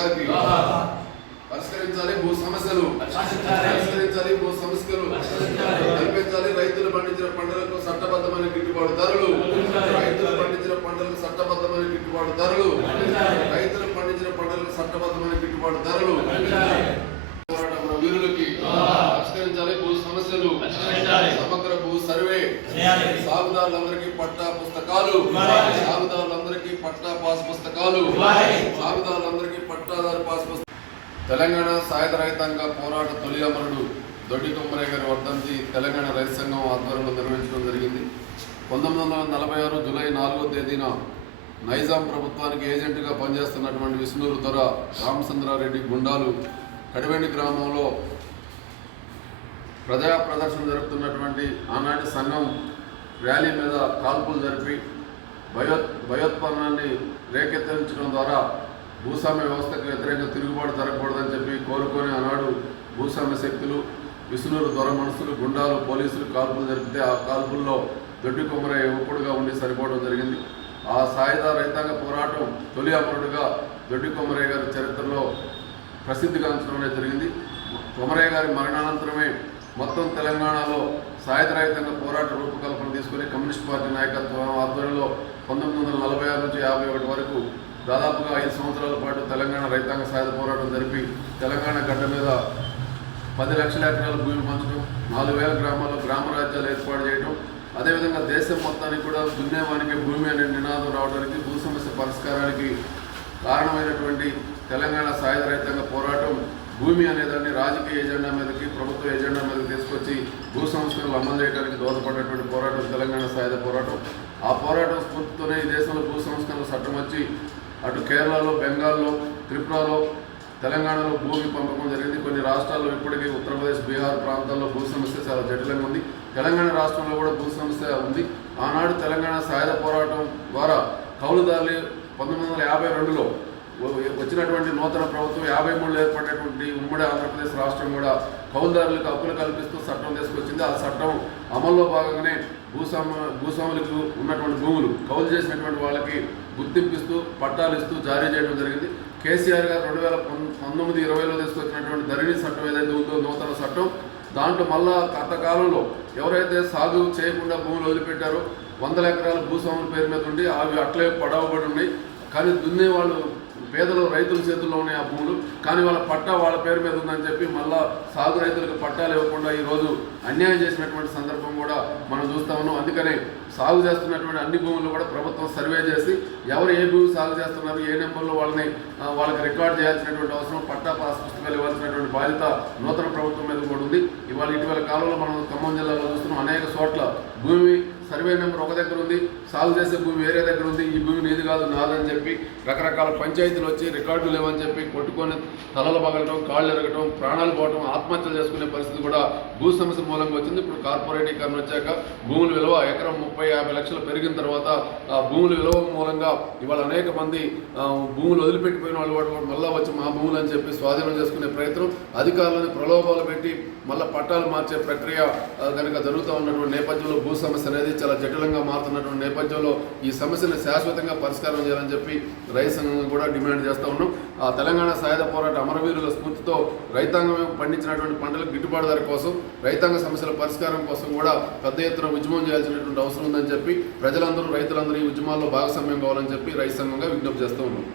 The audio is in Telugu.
జోహార్కి పరిష్కరించాలి భూ సమస్యలు, పరిష్కరించాలి భూ సమస్యలు, కల్పించాలి రైతులు పండించిన పంటలకు చట్టబద్ధమైన గిట్టుబాటు ధరలు, రైతులు పండించిన పంటలకు చట్టబద్ధమైన గిట్టుబాటు ధరలు, రైతులు పండించిన పంటలకు చట్టబద్ధమైన గిట్టుబాటు ధరలు, పోరాటంలో వీరులకి పరిష్కరించాలి భూ సమస్యలు, సమగ్ర భూ సర్వే, సాగుదారులందరికీ పట్టా పుస్తకాలు, సాగుదారులందరికీ పట్టా పాస్ పుస్తకాలు, సాగుదారులందరికీ పట్టాదారు పాస్ పుస్తకాలు. తెలంగాణ సాయుధ రైతాంగ పోరాట తొలి అమరుడు దొడ్డి కొమ్మరయ్య గారి వర్ధంతి తెలంగాణ రైతు సంఘం ఆధ్వర్యంలో నిర్వహించడం జరిగింది. 1946 జూలై 4వ తేదీన నైజాం ప్రభుత్వానికి ఏజెంట్గా పనిచేస్తున్నటువంటి విష్ణూరు దొర రామచంద్రారెడ్డి గుండాలు కడివెండి గ్రామంలో ప్రజా ప్రదర్శన జరుపుతున్నటువంటి ఆనాటి సంఘం ర్యాలీ మీద కాల్పులు జరిపి భయోత్పన్నాన్ని రేకెత్తించడం ద్వారా భూస్వామ్య వ్యవస్థకు వ్యతిరేకంగా తిరుగుబాటు జరగకూడదని చెప్పి కోరుకొని ఆనాడు భూస్వామ్య శక్తులు విష్ణూరు దొర మనుషులు గుండాలు పోలీసులు కాల్పులు జరిపితే ఆ కాల్పుల్లో దొడ్డి కొమ్మరయ్య యువకుడుగా ఉండి సరిపోవడం జరిగింది. ఆ సాయుధ రైతాంగ పోరాటం తొలి అమరుడుగా దొడ్డి కొమ్మరయ్య గారి చరిత్రలో ప్రసిద్ధిగాంచడం జరిగింది. కొమరయ్య గారి మరణానంతరమే మొత్తం తెలంగాణలో సాయుధ రైతాంగ పోరాట రూపకల్పన తీసుకుని కమ్యూనిస్ట్ పార్టీ నాయకత్వం ఆధ్వర్యంలో 1946 నుంచి 51 వరకు దాదాపుగా 5 సంవత్సరాల పాటు తెలంగాణ రైతాంగ సాయుధ పోరాటం జరిపి తెలంగాణ గడ్డ మీద 10 లక్షల ఎకరాల భూమి పంచడం, 4000 గ్రామాల్లో గ్రామ రాజ్యాలు ఏర్పాటు చేయడం, అదేవిధంగా దేశం మొత్తానికి కూడా దున్నేవానికి భూమి అనే నినాదం రావడానికి, భూ సమస్య పరిష్కారానికి కారణమైనటువంటి తెలంగాణ సాయుధ రైతాంగ పోరాటం భూమి అనేదాన్ని రాజకీయ ఎజెండా మీదకి, ప్రభుత్వ ఎజెండా మీదకి తీసుకొచ్చి భూ సంస్కరణలు అమలు చేయడానికి దోహదపడినటువంటి పోరాటం తెలంగాణ సాయుధ పోరాటం. ఆ పోరాటం స్ఫూర్తితోనే ఈ దేశంలో భూ సంస్కరణల చట్టం వచ్చి అటు కేరళలో, బెంగాల్లో, త్రిపురలో, తెలంగాణలో భూమి పంపకం జరిగింది. కొన్ని రాష్ట్రాల్లో ఇప్పటికీ ఉత్తరప్రదేశ్, బీహార్ ప్రాంతాల్లో భూ సమస్య చాలా జటిలంగా ఉంది. తెలంగాణ రాష్ట్రంలో కూడా భూ సమస్య ఉంది. ఆనాడు తెలంగాణ సాయుధ పోరాటం ద్వారా కౌలుదారులు 1952లో వచ్చినటువంటి నూతన ప్రభుత్వం 53లో ఏర్పడినటువంటి ఉమ్మడి ఆంధ్రప్రదేశ్ రాష్ట్రం కూడా కౌలుదారులకు హక్కులు కల్పిస్తూ చట్టం తీసుకొచ్చింది. ఆ చట్టం అమల్లో భాగంగానే భూస్వాములకు ఉన్నటువంటి భూములు కౌలు చేసినటువంటి వాళ్ళకి గుర్తింపిస్తూ పట్టాలు ఇస్తూ జారీ చేయడం జరిగింది. కేసీఆర్ గారు 2019-20లో తీసుకొచ్చినటువంటి ధరణి చట్టం ఏదైతే ఉందో నూతన చట్టం, దాంట్లో మళ్ళా గతకాలంలో ఎవరైతే సాగు చేయకుండా భూములు వదిలిపెట్టారో 100 ఎకరాల భూస్వాముల పేరు మీద ఉండి అవి అట్లే పడవబడి ఉన్నాయి. కానీ దున్నే వాళ్ళు పేదలు రైతుల చేతుల్లో ఉన్నాయి ఆ భూములు, కానీ వాళ్ళ పట్టా వాళ్ళ పేరు మీద ఉందని చెప్పి మళ్ళా సాగు రైతులకు పట్టాలు ఇవ్వకుండా ఈరోజు అన్యాయం చేసినటువంటి సందర్భం కూడా మనం చూస్తా ఉన్నాం. అందుకనే సాగు చేస్తున్నటువంటి అన్ని భూములు కూడా ప్రభుత్వం సర్వే చేసి ఎవరు ఏ భూమి సాగు చేస్తున్నారు, ఏ నెంబర్లో వాళ్ళకి రికార్డ్ చేయాల్సినటువంటి అవసరం, పట్టా పాస్ పుస్తకాలు ఇవ్వాల్సినటువంటి బాధ్యత నూతన ప్రభుత్వం మీద కూడా ఉంది. ఇటీవల కాలంలో మనం ఖమ్మం జిల్లాలో చూస్తున్నాం, అనేక చోట్ల భూమి సర్వే నెంబర్ ఒక దగ్గర ఉంది, సాగు చేసే భూమి వేరే దగ్గర ఉంది, ఈ భూమి నీది కాదు నాదని చెప్పి రకరకాల పంచాయతీలు వచ్చి రికార్డులు లేవని చెప్పి కొట్టుకొని తలలు పగలటం, కాళ్ళు ఎరగటం, ప్రాణాలు పోవటం, ఆత్మహత్యలు చేసుకునే పరిస్థితి కూడా భూ సమస్య మూలంగా వచ్చింది. ఇప్పుడు కార్పొరేటీకరణ వచ్చాక భూముల విలువ ఎకరం 30-50 లక్షలు పెరిగిన తర్వాత ఆ భూముల విలువ మూలంగా ఇవాళ అనేక మంది భూములు వదిలిపెట్టిపోయిన వాళ్ళు కూడా మళ్ళీ వచ్చి మా భూములు అని చెప్పి స్వాధీనం చేసుకునే ప్రయత్నం, అధికారులను ప్రలోభాలు పెట్టి మళ్ళీ పట్టాలు మార్చే ప్రక్రియ కనుక జరుగుతూ ఉన్నటువంటి నేపథ్యంలో భూ సమస్య అనేది చాలా జటిలంగా మారుతున్నటువంటి నేపథ్యంలో ఈ సమస్యను శాశ్వతంగా పరిష్కారం చేయాలని చెప్పి రైతు సంఘం కూడా డిమాండ్ చేస్తూ ఉన్నాం. ఆ తెలంగాణ సాయుధ పోరాట అమరవీరుల స్ఫూర్తితో రైతాంగం పండించినటువంటి పంటలకు గిట్టుబాటు ధర కోసం, రైతాంగ సమస్యల పరిష్కారం కోసం కూడా పెద్ద ఎత్తున ఉద్యమం చేయాల్సినటువంటి అవసరం ఉందని చెప్పి ప్రజలందరూ, రైతులందరూ ఈ ఉద్యమాల్లో భాగస్వామ్యం కావాలని చెప్పి రైతు సంఘంగా విజ్ఞప్తి చేస్తూ ఉన్నాం.